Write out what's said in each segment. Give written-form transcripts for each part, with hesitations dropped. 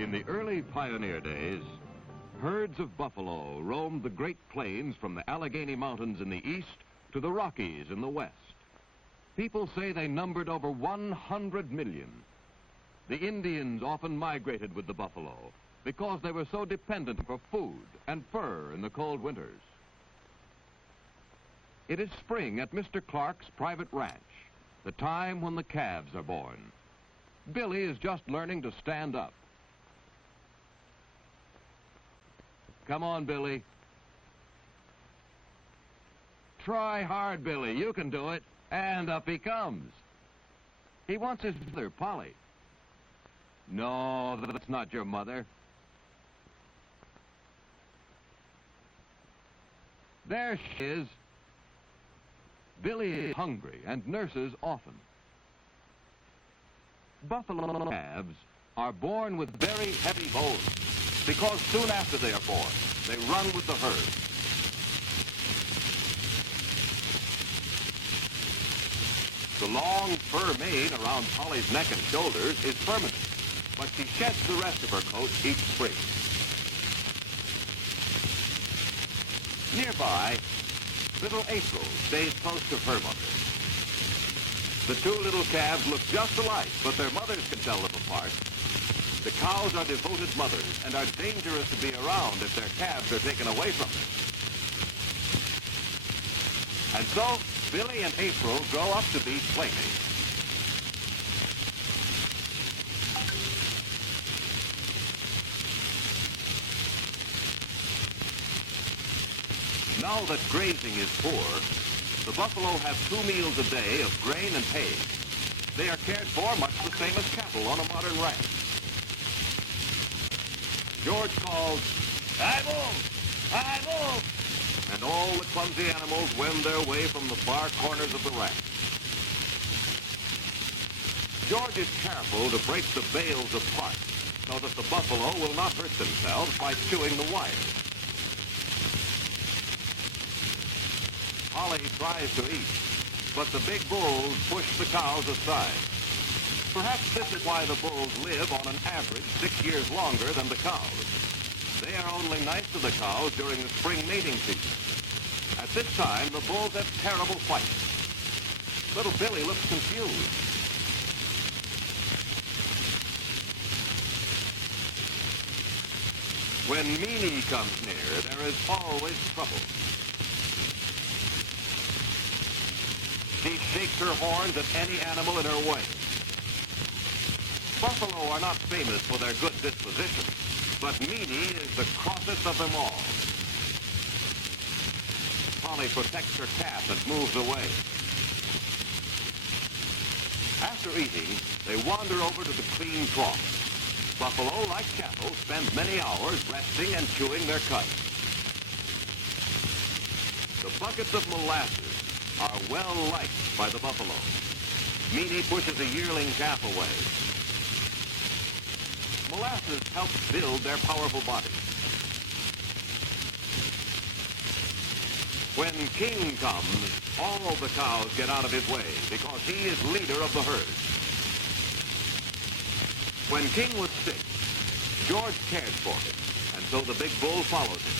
In the early pioneer days, herds of buffalo roamed the Great Plains from the Allegheny Mountains in the east to the Rockies in the west. People say they numbered over 100 million. The Indians often migrated with the buffalo because they were so dependent for food and fur in the cold winters. It is spring at Mr. Clark's private ranch, the time when the calves are born. Billy is just learning to stand up. Come on, Billy. Try hard, Billy. You can do it. And up he comes. He wants his mother, Polly. No, that's not your mother. There she is. Billy is hungry and nurses often. Buffalo calves are born with very heavy bones because soon after they are born, they run with the herd. The long fur mane around Polly's neck and shoulders is permanent, but she sheds the rest of her coat each spring. Nearby, little April stays close to her mother. The two little calves look just alike, but their mothers can tell them apart. The cows are devoted mothers and are dangerous to be around if their calves are taken away from them. And so, Billy and April grow up to be playmates. Now that grazing is poor, the buffalo have 2 meals a day of grain and hay. They are cared for much the same as cattle on a modern ranch. George calls, "Hi, bull! Hi, bull!" And all the clumsy animals wend their way from the far corners of the ranch. George is careful to break the bales apart so that the buffalo will not hurt themselves by chewing the wires. Polly tries to eat, but the big bulls push the cows aside. Perhaps this is why the bulls live on an average 6 years longer than the cows. They are only nice to the cows during the spring mating season. At this time, the bulls have terrible fights. Little Billy looks confused. When Meanie comes near, there is always trouble. She shakes her horns at any animal in her way. Buffalo are not famous for their good disposition, but Meanie is the crossest of them all. Polly protects her calf and moves away. After eating, they wander over to the clean trough. Buffalo, like cattle, spend many hours resting and chewing their cuds. The buckets of molasses are well liked by the buffalo. Meanie pushes a yearling calf away. Molasses helps build their powerful bodies. When King comes, all the cows get out of his way because he is leader of the herd. When King was sick, George cared for him, and so the big bull followed him.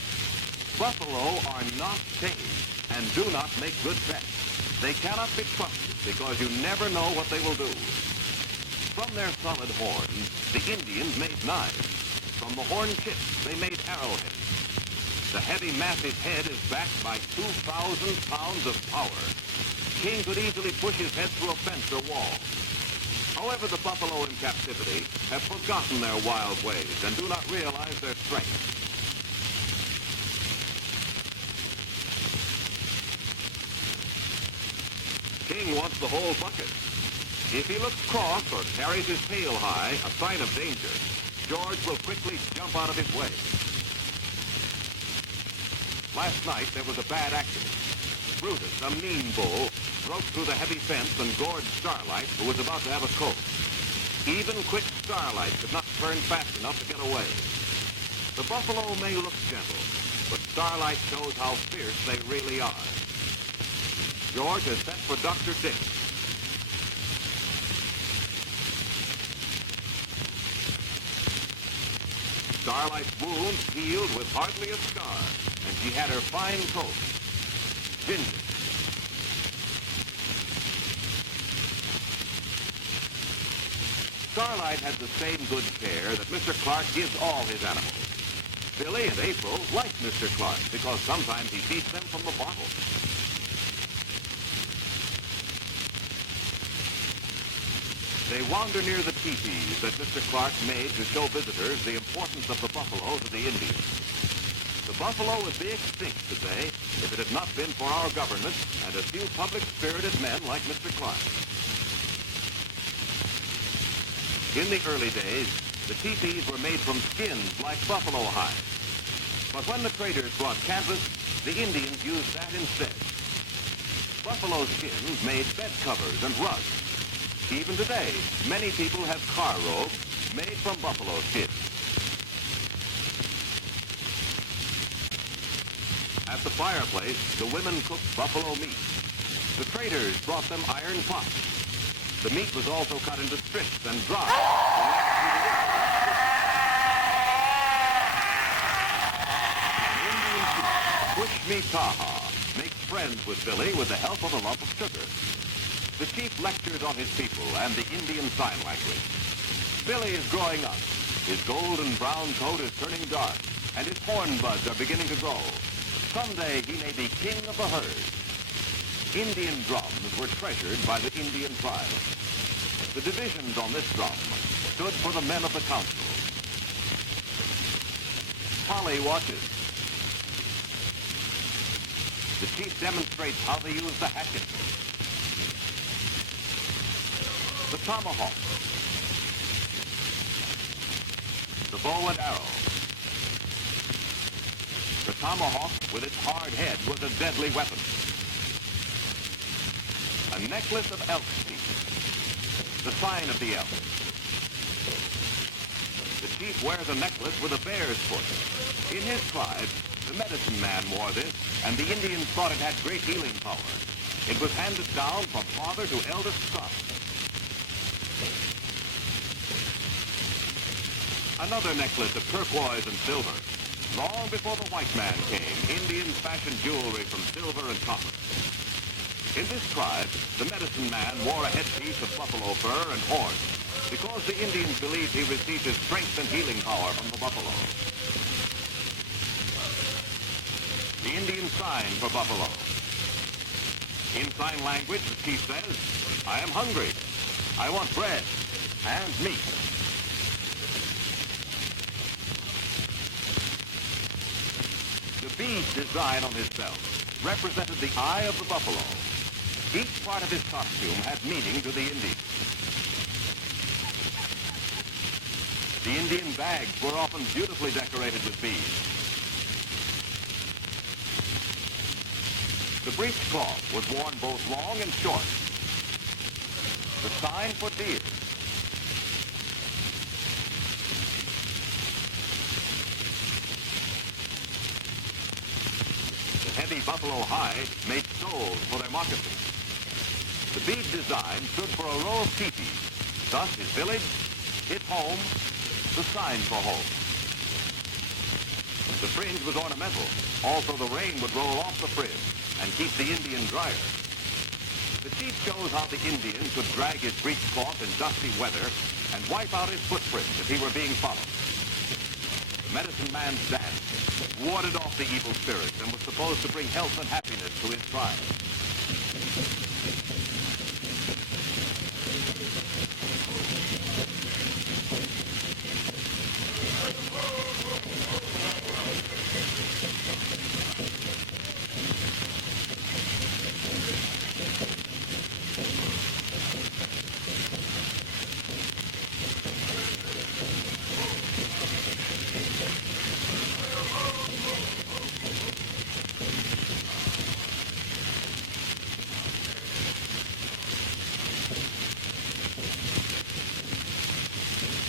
Buffalo are not tame and do not make good pets. They cannot be trusted because you never know what they will do. From their solid horns, the Indians made knives. From the horn tips, they made arrowheads. The heavy, massive head is backed by 2,000 pounds of power. King could easily push his head through a fence or wall. However, the buffalo in captivity have forgotten their wild ways and do not realize their strength. King wants the whole bucket. If he looks cross or carries his tail high, a sign of danger, George will quickly jump out of his way. Last night, there was a bad accident. Brutus, a mean bull, broke through the heavy fence and gored Starlight, who was about to have a colt. Even quick Starlight could not turn fast enough to get away. The buffalo may look gentle, but Starlight shows how fierce they really are. George has sent for Dr. Dick. Starlight's wound healed with hardly a scar, and she had her fine coat. Ginger. Starlight had the same good care that Mr. Clark gives all his animals. Billy and April like Mr. Clark because sometimes he feeds them from the bottle. They wander near the teepees that Mr. Clark made to show visitors the importance of the buffalo to the Indians. The buffalo would be extinct today if it had not been for our government and a few public-spirited men like Mr. Clark. In the early days, the teepees were made from skins like buffalo hides. But when the traders brought canvas, the Indians used that instead. Buffalo skins made bed covers and rugs. Even today, many people have car robes made from buffalo skins. At the fireplace, the women cooked buffalo meat. The traders brought them iron pots. The meat was also cut into strips and dried. Push me Taha makes friends with Billy with the help of a lump of sugar. The chief lectures on his people and the Indian sign language. Billy is growing up. His golden brown coat is turning dark, and his horn buds are beginning to grow. Someday he may be king of the herd. Indian drums were treasured by the Indian tribe. The divisions on this drum stood for the men of the council. Polly watches. The chief demonstrates how they use the hatchet, the tomahawk, the bow and arrow. The tomahawk, with its hard head, was a deadly weapon. A necklace of elk teeth, the sign of the elk. The chief wears a necklace with a bear's foot. In his tribe, the medicine man wore this, and the Indians thought it had great healing power. It was handed down from father to eldest son. Another necklace of turquoise and silver. Long before the white man came, Indians fashioned jewelry from silver and copper. In this tribe, the medicine man wore a headpiece of buffalo fur and horns because the Indians believed he received his strength and healing power from the buffalo. The Indian sign for buffalo. In sign language, the chief says, "I am hungry. I want bread and meat." The bead design on his belt represented the eye of the buffalo. Each part of his costume had meaning to the Indians. The Indian bags were often beautifully decorated with beads. The breechcloth was worn both long and short. The sign for deer. The heavy buffalo hide made soles for their moccasins. The bead design stood for a row of teepees. Thus, his village, his home, the sign for home. The fringe was ornamental. Also, the rain would roll off the fringe and keep the Indian drier. The chief shows how the Indian could drag his breechcloth in dusty weather and wipe out his footprints if he were being followed. The medicine man's dance warded off the evil spirits and was supposed to bring health and happiness to his tribe.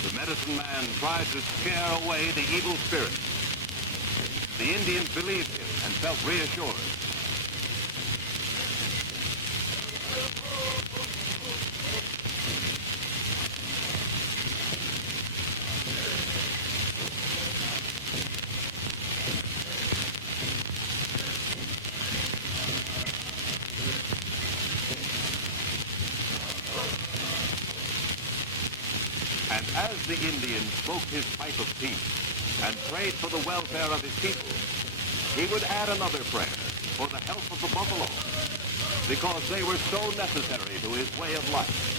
The medicine man tried to scare away the evil spirits. The Indians believed him and felt reassured. And as the Indian smoked his pipe of peace and prayed for the welfare of his people, he would add another prayer for the health of the buffalo, because they were so necessary to his way of life.